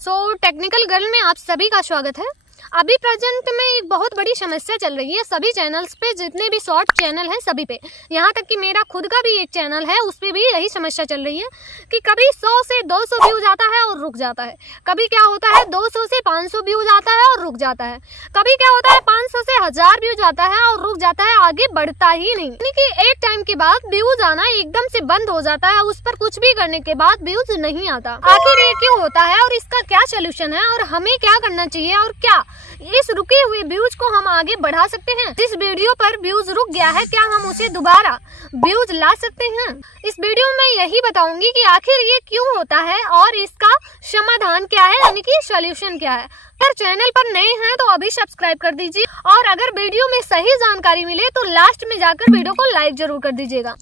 Technical girl में आप सभी का स्वागत है। अभी प्रेजेंट में एक बहुत बड़ी समस्या चल रही है सभी चैनल्स पे, जितने भी शॉर्ट चैनल हैं सभी पे, यहाँ तक कि मेरा खुद का भी एक चैनल है उस पे भी यही समस्या चल रही है कि कभी 100 से 200 व्यूज आता है और रुक जाता है, कभी क्या होता है 200 से 500 व्यूज आता है और रुक जाता है, कभी क्या होता है 500 से 1000 व्यूज आता है और रुक जाता है, आगे बढ़ता ही नहीं। यानी कि एक टाइम के बाद व्यूज आना एकदम से बंद हो जाता है, उस पर कुछ भी करने के बाद व्यूज नहीं आता। आखिर ये क्यों होता है और इसका क्या सोल्यूशन है और हमें क्या करना चाहिए और क्या इस रुके हुए व्यूज को हम आगे बढ़ा सकते हैं? जिस वीडियो पर व्यूज रुक गया है क्या हम उसे दोबारा व्यूज ला सकते हैं? इस वीडियो में यही बताऊंगी कि आखिर ये क्यों होता है और इसका समाधान क्या है, यानी कि सॉल्यूशन क्या है। अगर चैनल पर नए हैं तो अभी सब्सक्राइब कर दीजिए और अगर वीडियो में सही जानकारी मिले तो लास्ट में जाकर वीडियो को लाइक जरूर कर दीजिएगा।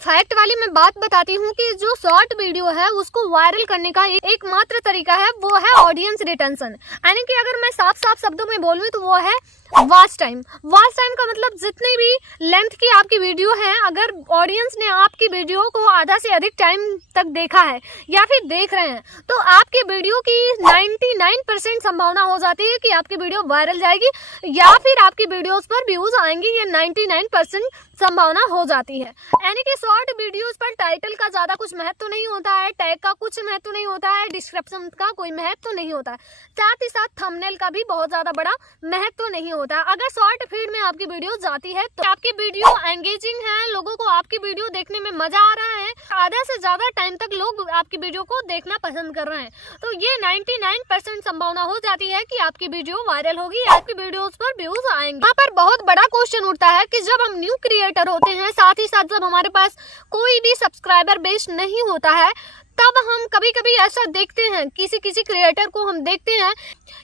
फैक्ट वाली मैं बात बताती हूँ कि जो शॉर्ट वीडियो है उसको वायरल करने का एकमात्र तरीका है, वो है ऑडियंस रिटेंशन। यानी कि अगर मैं साफ साफ शब्दों में बोलूँ तो वो है वॉच टाइम। वॉच टाइम का मतलब जितनी भी लेंथ की आपकी वीडियो है, अगर ऑडियंस ने आपकी वीडियो को आधा से अधिक टाइम तक देखा है या फिर देख रहे हैं तो आपकी वीडियो की 99% संभावना हो जाती है कि आपकी वीडियो वायरल जाएगी या फिर आपकी वीडियोस पर व्यूज आएंगी, ये 99% संभावना हो जाती है। यानी कि शॉर्ट वीडियोस पर टाइटल का ज्यादा कुछ महत्व नहीं होता है, टैग का कुछ महत्व नहीं होता है, डिस्क्रिप्शन का कोई महत्व नहीं होता है, साथ ही साथ थंबनेल का भी बहुत ज्यादा बड़ा महत्व नहीं होता। अगर शॉर्ट फीड में आपकी वीडियो जाती है तो आपकी वीडियो एंगेजिंग है, लोगों को आपकी वीडियो देखने में मजा आ रहा है, आधा से ज्यादा टाइम तक लोग आपकी वीडियो को देखना पसंद कर रहे हैं, तो ये 99% संभावना हो जाती है कि आपकी वीडियो वायरल होगी, आपकी वीडियोस पर व्यूज आएंगे। यहाँ पर बहुत बड़ा क्वेश्चन उठता है कि जब हम न्यू क्रिएटर होते हैं, साथ ही साथ जब हमारे पास कोई भी सब्सक्राइबर बेस नहीं होता है, तब हम कभी कभी ऐसा देखते हैं किसी किसी क्रिएटर को हम देखते हैं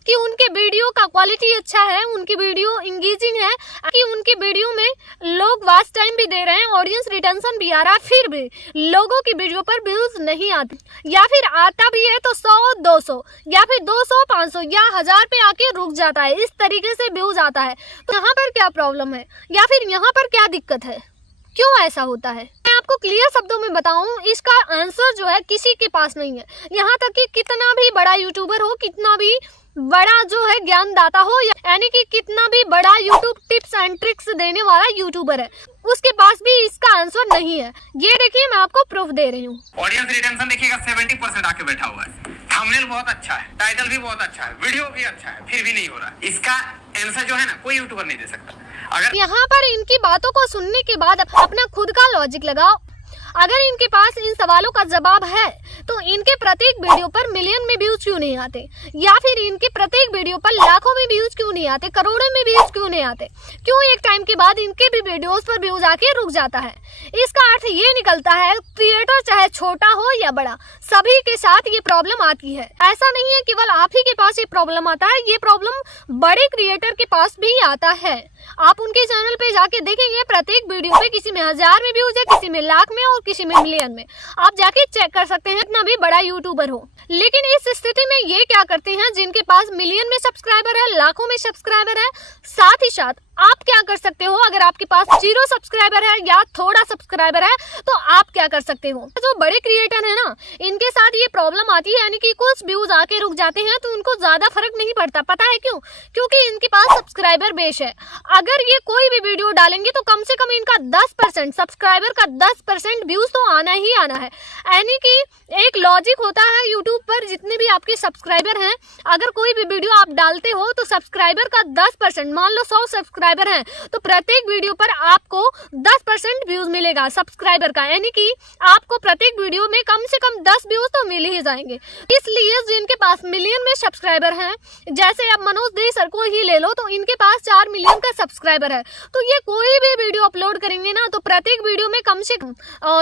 कि उनके वीडियो का क्वालिटी अच्छा है, उनकी वीडियो इंगेजिंग है, कि उनकी वीडियो में लोग वॉच टाइम भी दे रहे हैं, ऑडियंस रिटेंशन भी आ रहा है, फिर भी लोगों की वीडियो पर व्यूज नहीं आते, या फिर आता भी है तो 100 200 या फिर 200 500 या 1000 पे आके रुक जाता है, इस तरीके से व्यूज आता है। तो यहाँ पर क्या प्रॉब्लम है या फिर यहाँ पर क्या दिक्कत है, क्यों ऐसा होता है? मैं आपको क्लियर शब्दों में बताऊं, इसका आंसर जो है किसी के पास नहीं है। यहाँ तक कि कितना भी बड़ा यूट्यूबर हो, कितना भी बड़ा जो है ज्ञानदाता हो, यानी कि कितना भी बड़ा यूट्यूब टिप्स एंड ट्रिक्स देने वाला यूट्यूबर है, उसके पास भी इसका आंसर नहीं है। ये देखिए मैं आपको प्रूफ दे रही हूँ। ऑडियंस रिटेंशन देखिएगा 70% आके बैठा हुआ है, थंबनेल बहुत अच्छा है, टाइटल भी बहुत अच्छा है, वीडियो भी अच्छा है, फिर भी नहीं हो रहा। इसका आंसर जो है ना कोई यूट्यूबर नहीं दे सकता। अगर यहाँ पर इनकी बातों को सुनने के बाद अपना खुद का लॉजिक लगाओ। अगर इनके पास इन सवालों का जवाब है तो इनके प्रत्येक वीडियो पर मिलियन में व्यूज क्यों नहीं आते, या फिर इनके प्रत्येक वीडियो पर लाखों में व्यूज क्यों नहीं आते, करोड़ों में व्यूज क्यों नहीं आते? क्यों एक टाइम के बाद इनके भी वीडियोस पर व्यूज आके रुक जाता है? इसका अर्थ ये निकलता है क्रिएटर चाहे छोटा हो या बड़ा, सभी के साथ ये प्रॉब्लम आती है। ऐसा नहीं है केवल आप ही के पास ये प्रॉब्लम आता है, ये प्रॉब्लम बड़े क्रिएटर के पास भी आता है। आप उनके चैनल पे जाके देखेंगे प्रत्येक वीडियो पे किसी में 1000 में व्यूज है, किसी में लाख में और किसी में मिलियन में। आप जाके चेक कर सकते हैं, इतना भी बड़ा यूट्यूबर हो। लेकिन इस स्थिति में ये क्या करते हैं, जिनके पास मिलियन में सब्सक्राइबर है, लाखों में सब्सक्राइबर है, साथ ही साथ आप क्या कर सकते हो, अगर आपके पास 0 सब्सक्राइबर है या थोड़ा सब्सक्राइबर है तो आप क्या कर सकते हो? जो बड़े क्रिएटर है ना, इनके साथ ये प्रॉब्लम आती है, यानी कि कुछ व्यूज आके रुक जाते हैं तो उनको ज्यादा फर्क नहीं पड़ता। पता है क्यों? क्योंकि इनके पास सब्सक्राइबर बेस है। अगर ये कोई भी वीडियो डालेंगे तो कम से कम इनका 10% सब्सक्राइबर का 10% व्यूज तो आना ही आना है। यानी कि एक लॉजिक होता है यूट्यूब पर, जितने भी आपके सब्सक्राइबर हैं, अगर कोई भी वीडियो आप डालते हो तो सब्सक्राइबर का 10%, मान लो 100 सब्सक्राइबर हैं तो प्रत्येक वीडियो पर आपको 10% व्यूज मिलेगा सब्सक्राइबर का, यानी कि आपको प्रत्येक वीडियो में कम से कम 10 व्यूज तो मिल ही जाएंगे। इसलिए जिनके पास मिलियन में सब्सक्राइबर हैं, जैसे अब मनोज दे सर को ही ले लो, तो इनके पास 4 मिलियन का सब्सक्राइबर है, तो ये कोई भी वीडियो अपलोड करेंगे ना तो प्रत्येक वीडियो में कम से कम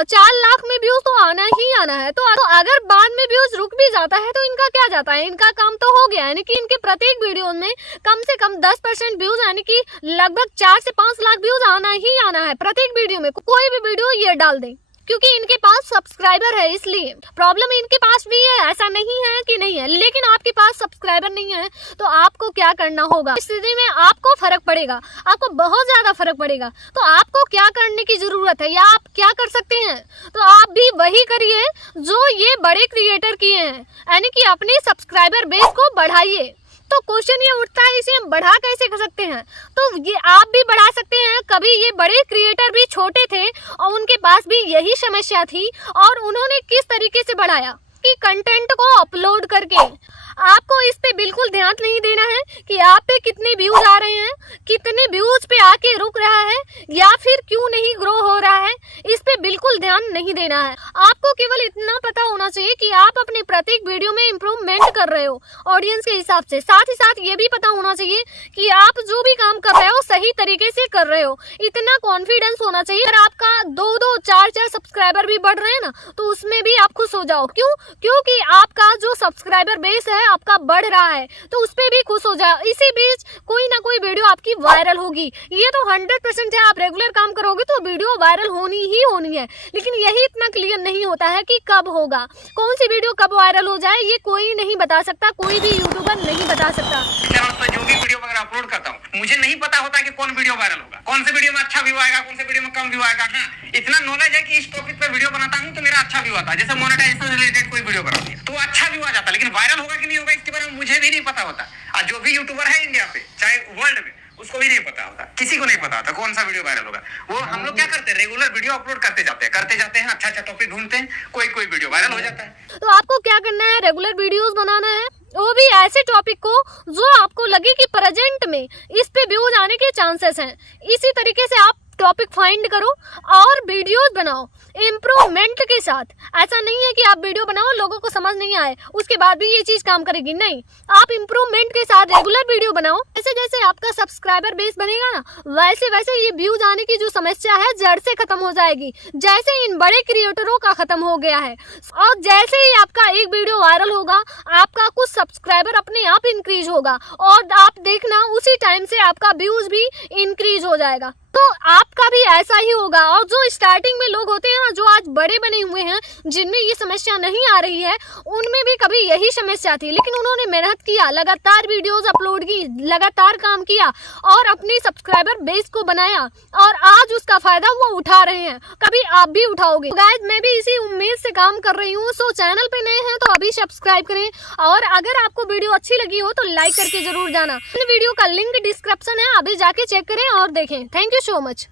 4 लाख में व्यूज तो आना ही आना है। तो अगर बाद में व्यूज रुक भी जाता है तो इनका क्या जाता है, इनका काम तो हो गया। यानी कि इनके प्रत्येक वीडियो में कम से कम 10% व्यूज, यानी कि लगभग 4 से 5 लाख व्यूज आना ही आना है प्रत्येक वीडियो में, कोई भी वीडियो ये डाल दें, क्योंकि इनके पास सब्सक्राइबर है। इसलिए प्रॉब्लम इनके पास भी है, ऐसा नहीं है कि नहीं है, लेकिन आपके पास सब्सक्राइबर नहीं है तो आपको क्या करना होगा। इस स्थिति में आपको फर्क पड़ेगा, आपको बहुत ज्यादा फर्क पड़ेगा। तो आपको क्या करने की जरूरत है या आप क्या कर सकते हैं, तो आप भी वही करिए जो ये बड़े क्रिएटर किए हैं, यानी कि अपने सब्सक्राइबर बेस को बढ़ाइए। तो क्वेश्चन ये उठता है इसे हम बढ़ा कैसे कर सकते हैं, तो ये आप भी बढ़ा सकते हैं। कभी ये बड़े क्रिएटर भी छोटे थे और उनके पास भी यही समस्या थी और उन्होंने किस तरीके से बढ़ाया कि कंटेंट को अपलोड करके। आपको इस पे बिल्कुल ध्यान नहीं देना है कि आप पे कितने व्यूज आ रहे हैं, कितने व्यूज पे आके रुक रहा है या फिर क्यों नहीं ग्रो हो रहा है, इस पे बिल्कुल ध्यान नहीं देना है। आपको केवल इतना पता होना चाहिए कि आप अपने प्रत्येक वीडियो में इम्प्रूवमेंट कर रहे हो ऑडियंस के हिसाब से। साथ ही साथ ये भी पता होना चाहिए कि आप जो भी काम कर रहे हो सही तरीके से कर रहे हो। इतना कॉन्फिडेंस होना चाहिए। अगर आपका 2-2, 4-4 सब्सक्राइबर भी बढ़ रहे हैं ना, तो उसमें भी आप खुश हो जाओ। क्योंकि आपका जो सब्सक्राइबर बेस है आपका बढ़ रहा है, तो उस पे भी खुश हो जाओ। इसी बीच कोई ना कोई वीडियो आपकी वायरल होगी, ये तो 100% है। आप रेगुलर काम करोगे तो वीडियो वायरल होनी ही होनी है, लेकिन यही इतना क्लियर नहीं होता है कि कब होगा, कौन सी वीडियो कब वायरल हो जाए, ये कोई नहीं बता सकता, कोई भी यूट्यूबर नहीं बता सकता। जो भी वीडियो वगैरह अपलोड करता हूँ, मुझे नहीं पता होता कि कौन वीडियो वायरल होगा, कौन से वीडियो में अच्छा व्यू आएगा, कौन से वीडियो में कम व्यू आएगा। हाँ, इतना नॉलेज है कि इस टॉपिक पे वीडियो बनाता हूँ तो मेरा अच्छा व्यू आता है। जैसे मोनेटाइजेशन से रिलेटेड कोई वीडियो बना दिया तो अच्छा व्यू आ जाता है, लेकिन वायरल होगा कि नहीं होगा इसके बारे में मुझे भी नहीं पता होता। और जो भी यूट्यूबर है इंडिया पे चाहे वर्ल्ड में, उसको भी नहीं पता होता, किसी को नहीं पता होता कौन सा वीडियो वायरल होगा। वो हम लोग क्या करते हैं, रेगुलर वीडियो अपलोड करते जाते हैं, अच्छा टॉपिक ढूंढते हैं, कोई वीडियो वायरल हो जाता है। तो आपको क्या करना है, रेगुलर वीडियोस बनाना है, वो भी ऐसे टॉपिक को जो आपको लगे कि प्रेजेंट में इस पे व्यूज आने के चांसेस हैं। इसी तरीके से आप टॉपिक फाइंड करो और वीडियोस बनाओ इम्प्रूवमेंट के साथ। ऐसा नहीं है कि आप वीडियो बनाओ लोगों को समझ नहीं आए उसके बाद भी ये चीज काम करेगी, नहीं। आप इम्प्रूवमेंट के साथ रेगुलर वीडियो बनाओ। जैसे जैसे आपका सब्सक्राइबर बेस बनेगा ना, वैसे वैसे ये व्यूज आने की जो समस्या है जड़ से खत्म हो जाएगी, जैसे इन बड़े क्रिएटरों का खत्म हो गया है। और जैसे ही आपका एक वीडियो वायरल होगा, आपका कुछ सब्सक्राइबर अपने आप इंक्रीज होगा और आप देखना उसी टाइम से आपका व्यूज भी इंक्रीज हो जाएगा। तो आपका भी ऐसा ही होगा। और जो स्टार्टिंग में लोग होते हैं ना, जो आज बड़े बने हुए हैं, जिनमें ये समस्या नहीं आ रही है, उनमें भी कभी यही समस्या थी, लेकिन उन्होंने मेहनत किया, लगातार वीडियोस अपलोड की, लगातार काम किया और अपनी सब्सक्राइबर बेस को बनाया और आज उसका फायदा वो उठा रहे हैं। कभी आप भी उठाओगे। तो गाइस, मैं भी इसी उम्मीद से काम कर रही हूँ। सो चैनल पे नए हैं तो अभी सब्सक्राइब करें और अगर आपको वीडियो अच्छी लगी हो तो लाइक करके जरूर जाना। वीडियो का लिंक डिस्क्रिप्शन है, अभी जाके चेक करें और देखें। Thank you so much.